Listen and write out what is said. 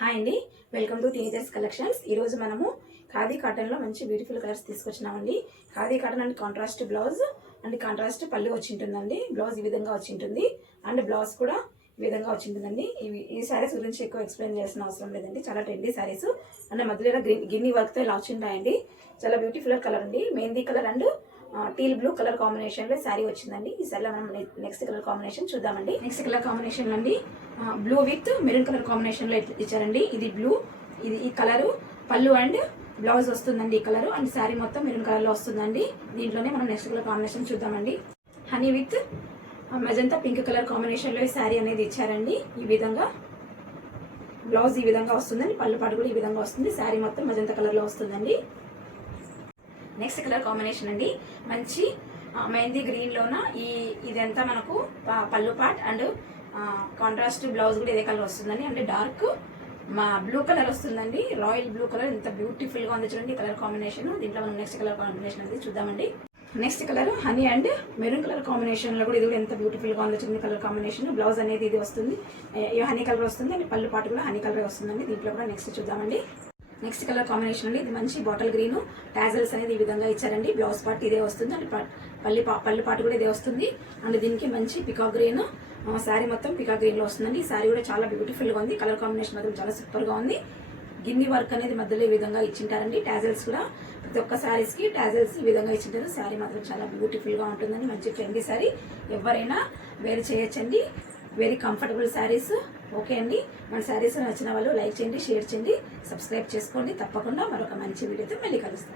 Hi అండి, welcome to teenagers collections. ఈరోజు మనము ఖాదీ కాటన్లో మంచి బ్యూటిఫుల్ కలర్స్ తీసుకొచ్చినామండి. Khadi cotton and contrast blouse and contrast పళ్ళు వచ్చి ఉంటుందండి. బ్లౌజ్ ఈ విధంగా వచ్చి ఉంటుంది అండ్ బ్లౌజ్ కూడా ఈ విధంగా వచ్చి ఉంటుందండి. ఈ శారీస్ గురించి ఎక్కువ ఎక్స్ప్లెయిన్ చేయాల్సిన అవసరం లేదండి. చాలా ట్రెండీ శారీస్ అండ్ మధ్యలో గిన్ని వర్క్తో ఇలా వచ్చి ఉంటాయండి. చాలా బ్యూటిఫుల్ కలర్ అండి. Mehndi colour and teal blue colour combination లో శారీ వచ్చిందండి. ఈ శారీలో మనం నెక్స్ట్ కలర్ కాంబినేషన్ చూద్దామండి. నెక్స్ట్ కలర్ కాంబినేషన్ అండి blue with maroon colour combination లో ఇచ్చారండి. ఇది బ్లూ, ఇది ఈ కలరు పళ్ళు అండ్ బ్లౌజ్ వస్తుందండి. ఈ కలర్ అండ్ శారీ మొత్తం మెరూన్ కలర్ లో వస్తుందండి. దీంట్లోనే మనం నెక్స్ట్ కలర్ కాంబినేషన్ చూద్దామండి. Honey with magenta pink colour combination లో ఈ శారీ అనేది ఇచ్చారండి. ఈ విధంగా బ్లౌజ్ ఈ విధంగా వస్తుందండి. పళ్ళు పాటు కూడా ఈ విధంగా వస్తుంది. శారీ మొత్తం మెజంతా కలర్ లో వస్తుందండి. నెక్స్ట్ కలర్ కాంబినేషన్ అండి మంచి మెహందీ గ్రీన్ లోన ఇదంతా మనకు పళ్ళు పార్ట్ అండ్ కాంట్రాస్ట్ బ్లౌజ్ కూడా ఇదే కలర్ వస్తుందండి. అంటే డార్క్ బ్లూ కలర్ వస్తుందండి. రాయల్ బ్లూ కలర్ ఎంత బ్యూటిఫుల్ గా ఉంది చూడండి కలర్ కాంబినేషన్. దీంట్లో మనం నెక్స్ట్ కలర్ కాంబినేషన్ అనేది చూద్దామండి. Next colour honey and maroon colour combination లో కూడా ఇది కూడా ఎంత బ్యూటిఫుల్ గా ఉంది చూడండి కలర్ కాంబినేషన్. బ్లౌజ్ అనేది ఇది వస్తుంది, హనీ కలర్ వస్తుంది అండ్ పళ్ళు పాటు కూడా హనీ కలర్ వస్తుందండి. దీంట్లో కూడా నెక్స్ట్ చూద్దామండి. నెక్స్ట్ కలర్ కాంబినేషన్ అండి ఇది మంచి బాటిల్ గ్రీన్, టాజల్స్ అనేది ఈ విధంగా ఇచ్చారండి. బ్లౌజ్ పార్ట్ ఇదే వస్తుంది అండ్ పళ్ళు పాటు కూడా ఇదే వస్తుంది అండ్ దీనికి మంచి పికాక్ గ్రీన్ శారీ మొత్తం పికాక్ గ్రీన్ లో వస్తుందండి. ఈ శారీ కూడా చాలా బ్యూటిఫుల్ గా ఉంది. కలర్ కాంబినేషన్ మాత్రం చాలా సూపర్ గా ఉంది. గిన్ని వర్క్ అనేది మధ్యలో ఈ విధంగా ఇచ్చింటారండి. టాజల్స్ కూడా ప్రతి ఒక్క శారీస్ కి టాజల్స్ ఈ విధంగా ఇచ్చింటారు. శారీ మాత్రం చాలా బ్యూటిఫుల్ గా ఉంటుందండి. మంచి ట్రెండీ శారీ, ఎవరైనా వేర్ చేయొచ్చండి. Very comfortable saris. ఓకే అండి, మన శారీస్ నచ్చిన వాళ్ళు లైక్ చేయండి, షేర్ చేయండి, సబ్స్క్రైబ్ చేసుకోండి. తప్పకుండా మరొక మంచి వీడియోతో మళ్ళీ కలుస్తాం.